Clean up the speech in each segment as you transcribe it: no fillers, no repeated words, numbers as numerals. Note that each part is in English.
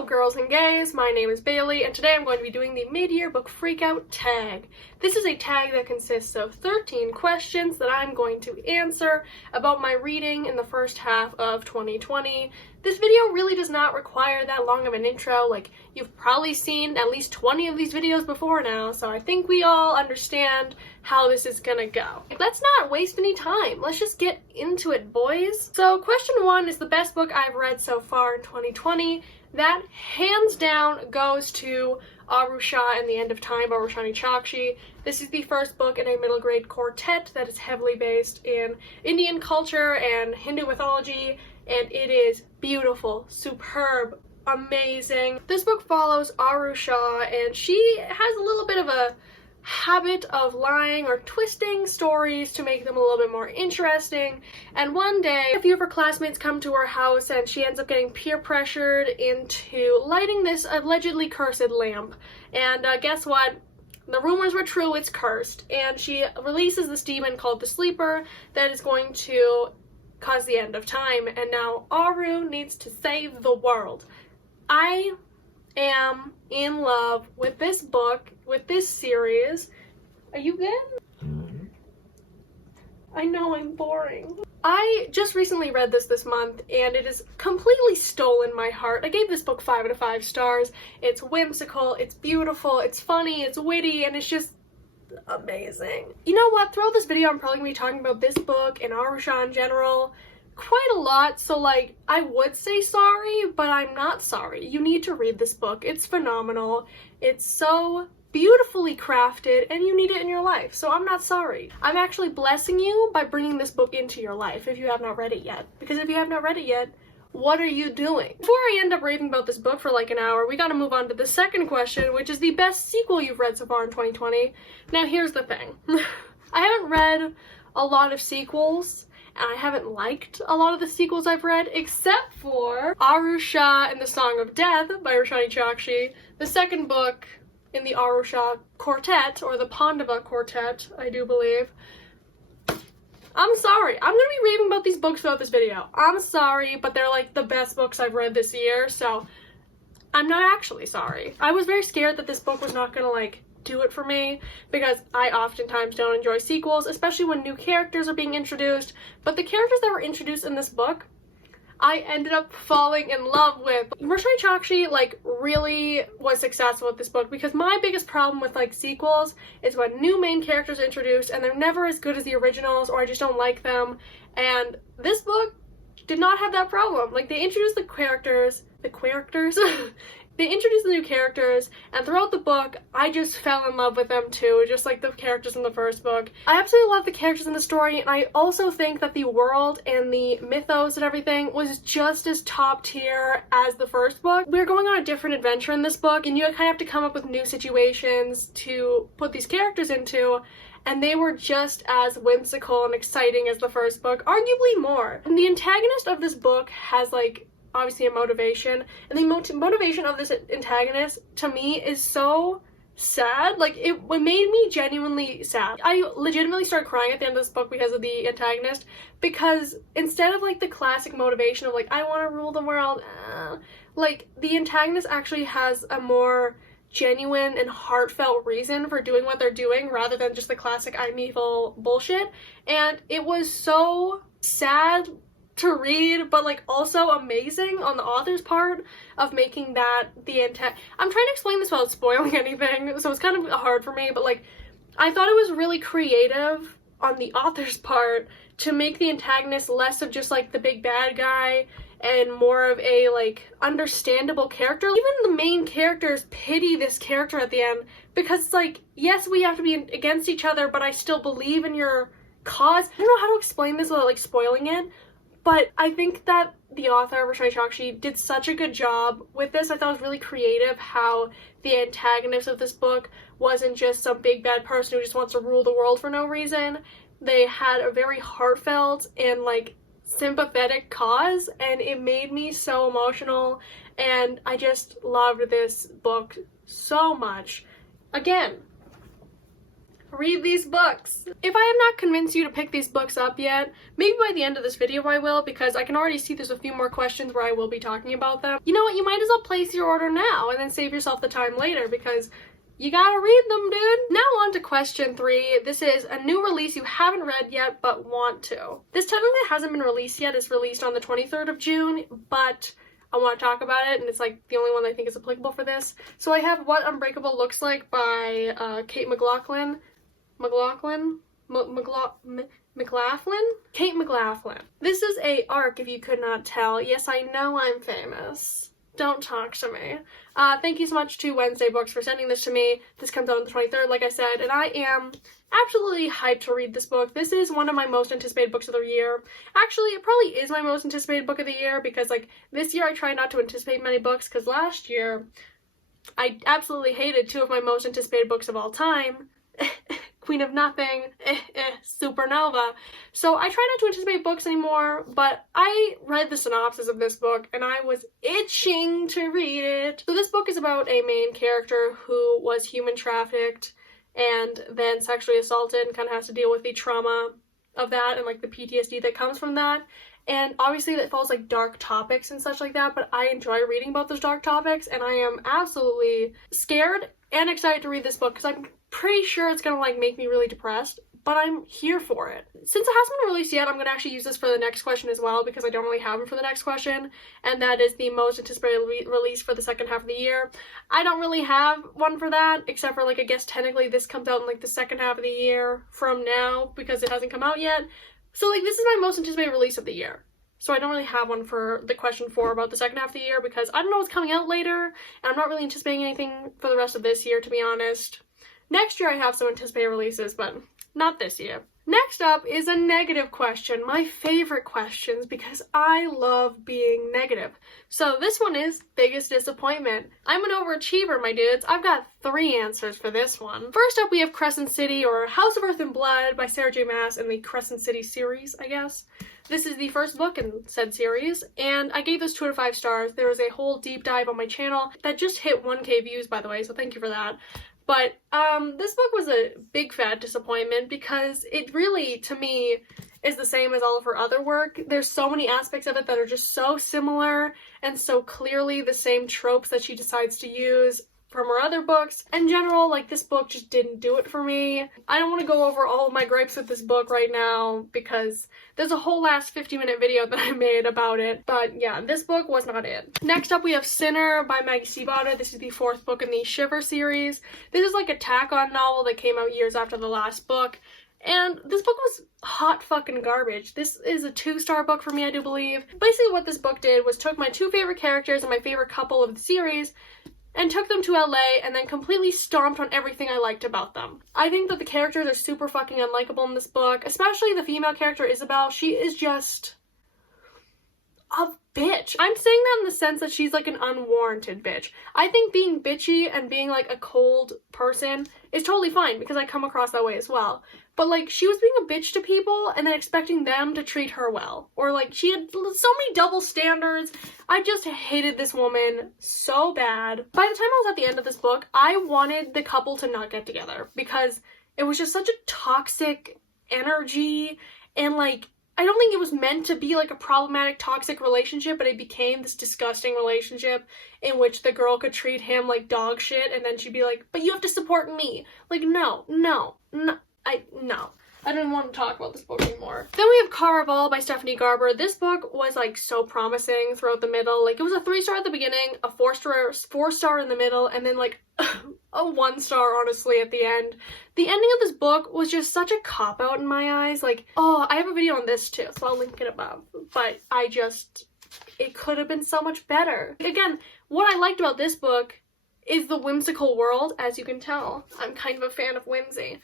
Hello girls and gays, my name is Bailey and today I'm going to be doing the mid-year book freakout tag. This is a tag that consists of 13 questions that I'm going to answer about my reading in the first half of 2020. This video really does not require that long of an intro, like you've probably seen at least 20 of these videos before now, so I think we all understand how this is gonna go. Let's not waste any time, let's just get into it, boys. So question 1 is the best book I've read so far in 2020. That hands down goes to Aru Shah and the End of Time by Roshani Chakshi. This is the first book in a middle grade quartet that is heavily based in Indian culture and Hindu mythology, and it is beautiful, superb, amazing. This book follows Aru Shah, and she has a little bit of a habit of lying or twisting stories to make them a little bit more interesting, and one day a few of her classmates come to her house and she ends up getting peer pressured into lighting this allegedly cursed lamp, and guess what? The rumors were true, it's cursed, and she releases this demon called the Sleeper that is going to cause the end of time, and now Aru needs to save the world. I am in love with this book, with this series. Are you good? I know I'm boring. I just recently read this month and it has completely stolen my heart. I gave this book 5 out of 5 stars. It's whimsical, it's beautiful, it's funny, it's witty, and it's just amazing. You know what? Throughout this video I'm probably gonna be talking about this book and Aru Shah in general quite a lot, so like I would say sorry, but I'm not sorry. You need to read this book. It's phenomenal. It's so beautifully crafted and you need it in your life, so I'm not sorry. I'm actually blessing you by bringing this book into your life if you have not read it yet, because if you have not read it yet, what are you doing? Before I end up raving about this book for like an hour, we gotta move on to the second question, which is the best sequel you've read so far in 2020. Now here's the thing. I haven't read a lot of sequels, and I haven't liked a lot of the sequels I've read, except for Aru Shah and the Song of Death by Roshani Chakshi, the second book in the Aru Shah quartet, or the Pandava quartet, I do believe. I'm sorry. I'm gonna be raving about these books throughout this video. I'm sorry, but they're like the best books I've read this year, so I'm not actually sorry. I was very scared that this book was not gonna like do it for me, because I oftentimes don't enjoy sequels, especially when new characters are being introduced, but the characters that were introduced in this book I ended up falling in love with. Roshani Chakshi like really was successful with this book, because my biggest problem with like sequels is when new main characters are introduced and they're never as good as the originals, or I just don't like them, and this book did not have that problem. Like they introduced the characters they introduced the new characters, and throughout the book, I just fell in love with them too, just like the characters in the first book. I absolutely love the characters in the story, and I also think that the world and the mythos and everything was just as top tier as the first book. We're going on a different adventure in this book, and you kind of have to come up with new situations to put these characters into, and they were just as whimsical and exciting as the first book, arguably more. And the antagonist of this book has like obviously a motivation, and the motivation of this antagonist to me is so sad. Like it made me genuinely sad. I legitimately started crying at the end of this book because of the antagonist, because instead of like the classic motivation of like I want to rule the world, like the antagonist actually has a more genuine and heartfelt reason for doing what they're doing, rather than just the classic I'm evil bullshit. And it was so sad to read, but like also amazing on the author's part of making that the intent. I'm trying to explain this without spoiling anything, so it's kind of hard for me, but like I thought it was really creative on the author's part to make the antagonist less of just like the big bad guy and more of a like understandable character. Even the main characters pity this character at the end, because it's like, yes, we have to be against each other, but I still believe in your cause. I don't know how to explain this without like spoiling it, but I think that the author, Roshani Chakshi, did such a good job with this. I thought it was really creative how the antagonist of this book wasn't just some big bad person who just wants to rule the world for no reason. They had a very heartfelt and like sympathetic cause, and it made me so emotional, and I just loved this book so much. Again, read these books. If I have not convinced you to pick these books up yet, maybe by the end of this video I will, because I can already see there's a few more questions where I will be talking about them. You know what, you might as well place your order now and then save yourself the time later, because you gotta read them, dude. Now on to question 3. This is a new release you haven't read yet but want to. This technically hasn't been released yet. It's released on the 23rd of June, but I want to talk about it, and it's like the only one I think is applicable for this. So I have What Unbreakable Looks Like by Kate McLaughlin. Kate McLaughlin. This is a ARC, if you could not tell. Yes, I know I'm famous. Don't talk to me. Thank you so much to Wednesday Books for sending this to me. This comes out on the 23rd, like I said, and I am absolutely hyped to read this book. This is one of my most anticipated books of the year. Actually, it probably is my most anticipated book of the year, because like this year I try not to anticipate many books, because last year I absolutely hated 2 of my most anticipated books of all time. Queen of Nothing, Supernova. So I try not to anticipate books anymore, but I read the synopsis of this book and I was itching to read it. So this book is about a main character who was human trafficked and then sexually assaulted and kind of has to deal with the trauma of that and like the PTSD that comes from that. And obviously that follows like dark topics and such like that, but I enjoy reading about those dark topics, and I am absolutely scared and excited to read this book because I'm pretty sure it's gonna like make me really depressed, but I'm here for it. Since it hasn't been released yet, I'm gonna actually use this for the next question as well, because I don't really have it for the next question, and that is the most anticipated release for the second half of the year. I don't really have one for that, except for like, I guess technically this comes out in like the second half of the year from now, because it hasn't come out yet. So like this is my most anticipated release of the year. So I don't really have one for the question 4 about the second half of the year, because I don't know what's coming out later, and I'm not really anticipating anything for the rest of this year, to be honest. Next year I have some anticipated releases, but not this year. Next up is a negative question, my favorite questions, because I love being negative. So this one is biggest disappointment. I'm an overachiever, my dudes. I've got 3 answers for this one. First up, we have Crescent City, or House of Earth and Blood by Sarah J. Maas in the Crescent City series, I guess. This is the first book in said series, and I gave this 2 out of 5 stars. There was a whole deep dive on my channel that just hit 1K views, by the way, so thank you for that. But this book was a big fat disappointment, because it really, to me, is the same as all of her other work. There's so many aspects of it that are just so similar and so clearly the same tropes that she decides to use from her other books. In general, like, this book just didn't do it for me. I don't want to go over all of my gripes with this book right now, because there's a whole last 50-minute video that I made about it. But yeah, this book was not it. Next up, we have Sinner by Maggie Stiefvater. This is the 4th book in the Shiver series. This is like a tack-on novel that came out years after the last book. And this book was hot fucking garbage. This is a 2-star book for me, I do believe. Basically what this book did was took my 2 favorite characters and my favorite couple of the series and took them to LA and then completely stomped on everything I liked about them. I think that the characters are super fucking unlikable in this book, especially the female character Isabel. She is just a bitch. I'm saying that in the sense that she's like an unwarranted bitch. I think being bitchy and being like a cold person is totally fine, because I come across that way as well. But like, she was being a bitch to people and then expecting them to treat her well. Or like, she had so many double standards. I just hated this woman so bad. By the time I was at the end of this book, I wanted the couple to not get together, because it was just such a toxic energy, and like, I don't think it was meant to be like a problematic toxic relationship, but it became this disgusting relationship in which the girl could treat him like dog shit, and then she'd be like, but you have to support me. Like, no. I didn't want to talk about this book anymore. Then we have Caraval by Stephanie Garber. This book was like so promising throughout the middle. Like, it was a 3-star at the beginning, a 4-star in the middle, and then like a 1-star honestly at the end. The ending of this book was just such a cop-out in my eyes. Like, oh, I have a video on this too, so I'll link it above. But it could have been so much better. Again, what I liked about this book is the whimsical world. As you can tell, I'm kind of a fan of whimsy.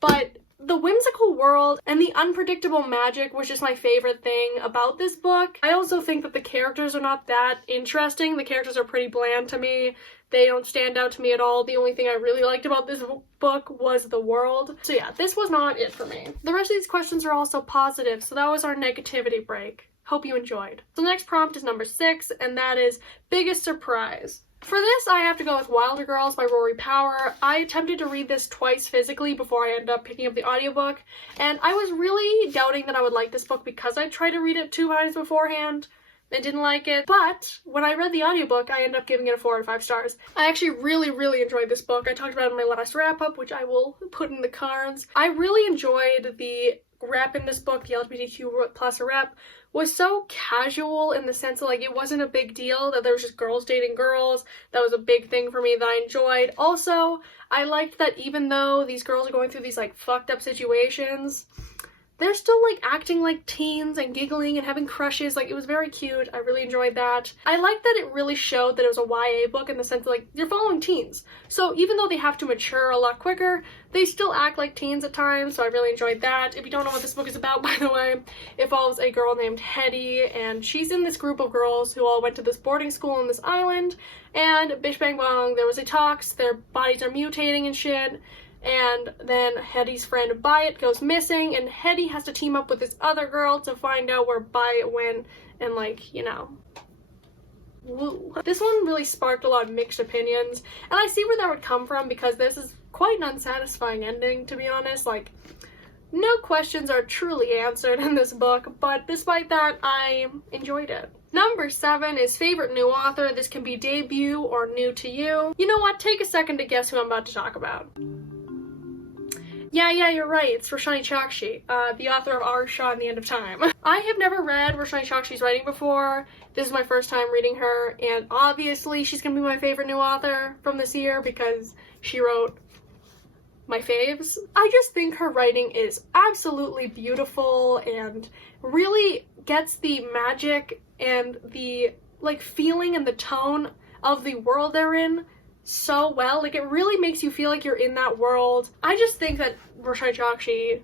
But the whimsical world and the unpredictable magic was just my favorite thing about this book. I also think that the characters are not that interesting. The characters are pretty bland to me. They don't stand out to me at all. The only thing I really liked about this book was the world. So yeah, this was not it for me. The rest of these questions are also positive, so that was our negativity break. Hope you enjoyed. So the next prompt is number 6, and that is biggest surprise. For this, I have to go with Wilder Girls by Rory Power. I attempted to read this twice physically before I ended up picking up the audiobook, and I was really doubting that I would like this book because I tried to read it 2 times beforehand and didn't like it. But when I read the audiobook, I ended up giving it a 4 out of 5 stars. I actually really enjoyed this book. I talked about it in my last wrap-up, which I will put in the cards. I really enjoyed the rep in this book. The LGBTQ plus rep was so casual in the sense that, like, it wasn't a big deal that there was just girls dating girls. That was a big thing for me that I enjoyed. Also, I liked that even though these girls are going through these, like, fucked up situations, they're still, like, acting like teens and giggling and having crushes. Like, it was very cute. I really enjoyed that. I liked that it really showed that it was a YA book in the sense that, like, you're following teens. So even though they have to mature a lot quicker, they still act like teens at times, so I really enjoyed that. If you don't know what this book is about, by the way, it follows a girl named Hetty, and she's in this group of girls who all went to this boarding school on this island, and bish bang bong, there was a tox, their bodies are mutating and shit, and then Hetty's friend Byaeeeeee goes missing, and Hetty has to team up with this other girl to find out where Byaeeeeee went, and, like, you know. Woo. This one really sparked a lot of mixed opinions, and I see where that would come from because this is quite an unsatisfying ending, to be honest. Like, no questions are truly answered in this book, but despite that, I enjoyed it. Number 7 is favorite new author. This can be debut or new to you. You know what? Take a second to guess who I'm about to talk about. Yeah, you're right. It's Roshani Chokshi, the author of Aru Shah and the End of Time. I have never read Roshani Chokshi's writing before. This is my first time reading her, and obviously she's gonna be my favorite new author from this year because she wrote my faves. I just think her writing is absolutely beautiful and really gets the magic and the, like, feeling and the tone of the world they're in so well. Like, it really makes you feel like you're in that world. I just think that Roshani Chokshi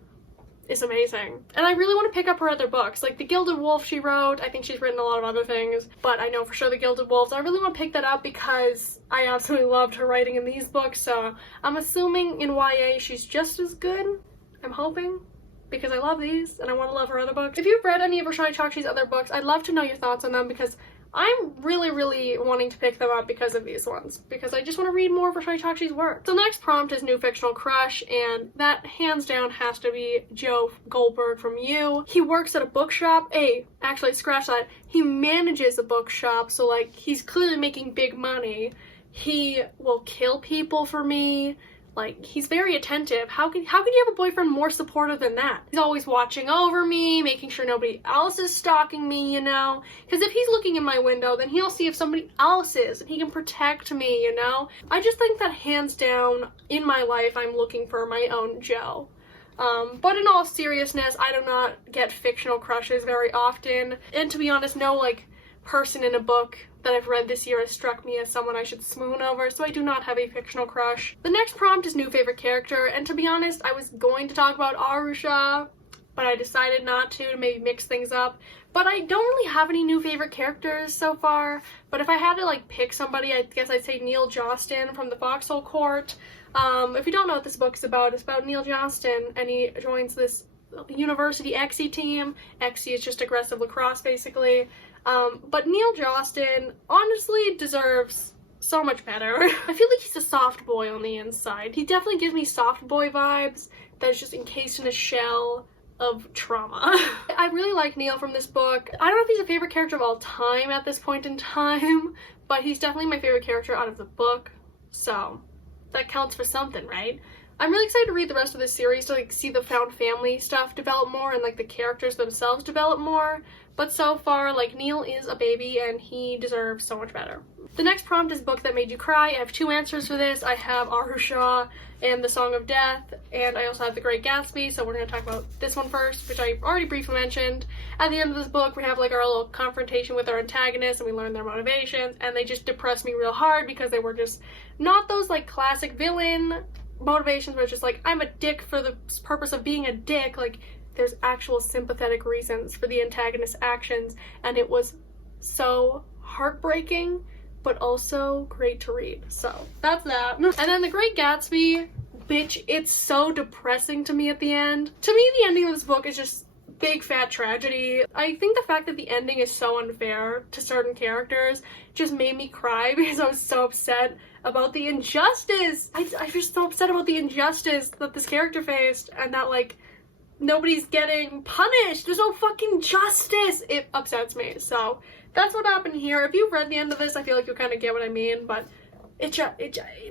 is amazing. And I really want to pick up her other books. Like, The Gilded Wolf she wrote. I think she's written a lot of other things, but I know for sure The Gilded Wolves. I really want to pick that up because I absolutely loved her writing in these books, so I'm assuming in YA she's just as good. I'm hoping, because I love these and I want to love her other books. If you've read any of Roshani Chokshi's other books, I'd love to know your thoughts on them because I'm really wanting to pick them up because of these ones, because I just want to read more of Roshani Chokshi's work. So the next prompt is new fictional crush, and that hands down has to be Joe Goldberg from You. He works at a bookshop. Actually, scratch that. He manages a bookshop, so, like, he's clearly making big money. He will kill people for me. Like, he's very attentive. How can you have a boyfriend more supportive than that? He's always watching over me, making sure nobody else is stalking me, you know? Because if he's looking in my window, then he'll see if somebody else is, and he can protect me, you know? I just think that hands down, in my life, I'm looking for my own Joe. But in all seriousness, I do not get fictional crushes very often. And to be honest, no, like, person in a book that I've read this year has struck me as someone I should swoon over, so I do not have a fictional crush. The next prompt is new favorite character, and to be honest, I was going to talk about Aru Shah, but I decided not to maybe mix things up. But I don't really have any new favorite characters so far, but if I had to, like, pick somebody, I guess I'd say Neil Jostin from the Foxhole Court. If you don't know what this book is about, it's about Neil Jostin, and he joins this university Exie team. Exie is just aggressive lacrosse, basically. But Neil Jostin honestly deserves so much better. I feel like he's a soft boy on the inside. He definitely gives me soft boy vibes that's just encased in a shell of trauma. I really like Neil from this book. I don't know if he's a favorite character of all time at this point in time, but he's definitely my favorite character out of the book, so that counts for something, right? I'm really excited to read the rest of this series to, like, see the found family stuff develop more and, like, the characters themselves develop more. But so far, like, Neil is a baby and he deserves so much better. The next prompt is book that made you cry. I have 2 answers for this. I have Aru Shah and The Song of Death, and I also have The Great Gatsby, so we're going to talk about this one first, which I already briefly mentioned. At the end of this book, we have, like, our little confrontation with our antagonists, and we learn their motivations, and they just depressed me real hard because they were just not those, like, classic villain motivations where it's just like, I'm a dick for the purpose of being a dick. Like, there's actual sympathetic reasons for the antagonist's actions, and it was so heartbreaking, but also great to read. So that's that. And then The Great Gatsby, bitch, it's so depressing to me at the end. To me, the ending of this book is just big fat tragedy. I think the fact that the ending is so unfair to certain characters just made me cry because I was so upset about the injustice. I was just so upset about the injustice that this character faced, and that like nobody's getting punished. There's no fucking justice. It upsets me. So that's what happened here. If you've read the end of this, I feel like you'll kind of get what I mean, but it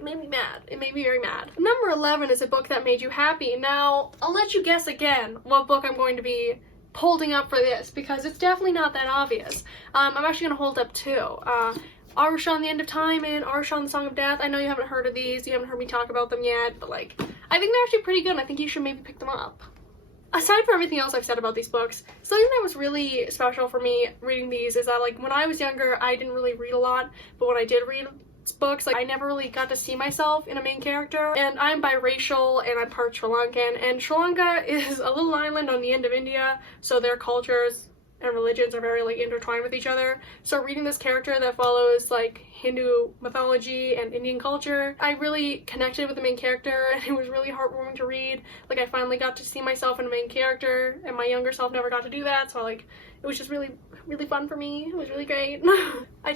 made me mad. It made me very mad. Number 11 is a book that made you happy. Now, I'll let you guess again what book I'm going to be holding up for this, because it's definitely not that obvious. I'm actually going to hold up two. Aru Shah and the End of Time and Aru Shah and the Song of Death. I know you haven't heard of these, you haven't heard me talk about them yet, but like, I think they're actually pretty good and I think you should maybe pick them up. Aside from everything else I've said about these books, something that was really special for me reading these is that like when I was younger, I didn't really read a lot, but when I did read books, like I never really got to see myself in a main character. And I'm biracial and I'm part Sri Lankan, and Sri Lanka is a little island on the end of India, so their cultures and religions are very like intertwined with each other. So reading this character that follows like Hindu mythology and Indian culture, I really connected with the main character and it was really heartwarming to read. Like I finally got to see myself in a main character, and my younger self never got to do that, so like it was just really fun for me. It was really great. I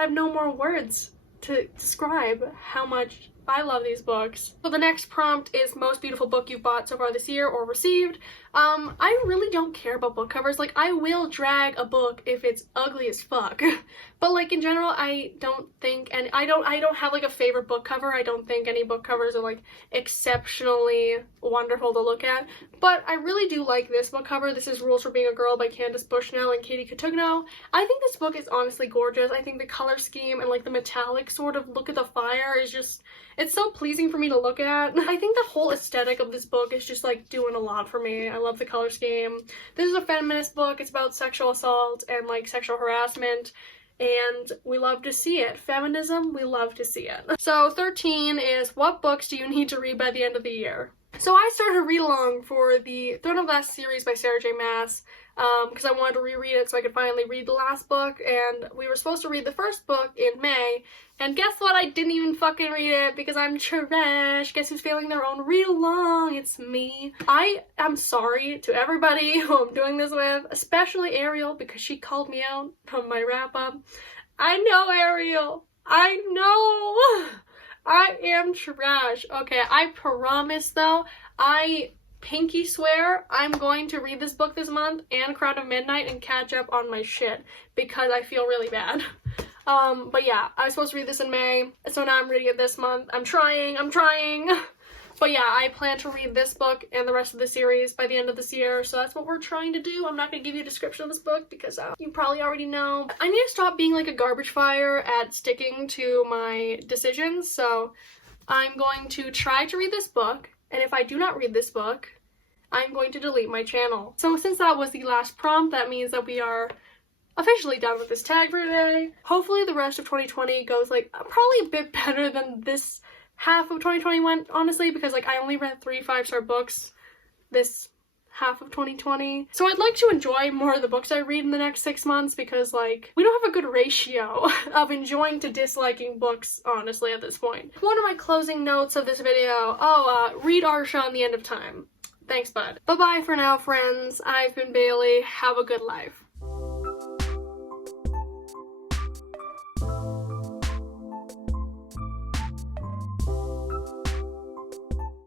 have no more words to describe how much I love these books. So the next prompt is most beautiful book you've bought so far this year or received. I really don't care about book covers. Like I will drag a book if it's ugly as fuck. But like in general, I don't think, and I don't have like a favorite book cover. I don't think any book covers are like exceptionally wonderful to look at. But I really do like this book cover. This is Rules for Being a Girl by Candace Bushnell and Katie Katugno. I think this book is honestly gorgeous. I think the color scheme and like the metallic sort of look at the fire is just, it's so pleasing for me to look at. I think the whole aesthetic of this book is just like doing a lot for me. I love the color scheme. This is a feminist book. It's about sexual assault and like sexual harassment, and we love to see it. Feminism, we love to see it. So 13 is what books do you need to read by the end of the year? So I started a read-along for the Throne of Glass series by Sarah J. Maas because I wanted to reread it so I could finally read the last book, and we were supposed to read the first book in May, and guess what? I didn't even fucking read it because I'm trash. Guess who's failing their own read-along? It's me. I am sorry to everybody who I'm doing this with, especially Ariel, because she called me out from my wrap-up. I know, Ariel. I know. I am trash. Okay, I promise though, I pinky swear I'm going to read this book this month and Crown of Midnight and catch up on my shit because I feel really bad. But yeah, I was supposed to read this in May, so now I'm reading it this month. I'm trying. But yeah, I plan to read this book and the rest of the series by the end of this year, so that's what we're trying to do. I'm not going to give you a description of this book because you probably already know. I need to stop being like a garbage fire at sticking to my decisions, so I'm going to try to read this book, and if I do not read this book, I'm going to delete my channel. So since that was the last prompt, that means that we are officially done with this tag for today. Hopefully the rest of 2020 goes like probably a bit better than this half of 2020 went, honestly, because like I only read 3 5-star books this half of 2020. So I'd like to enjoy more of the books I read in the next 6 months because like we don't have a good ratio of enjoying to disliking books, honestly, at this point. One of my closing notes of this video, read Aru Shah and the End of Time. Thanks, bud. Bye-bye for now, friends. I've been Bailey. Have a good life.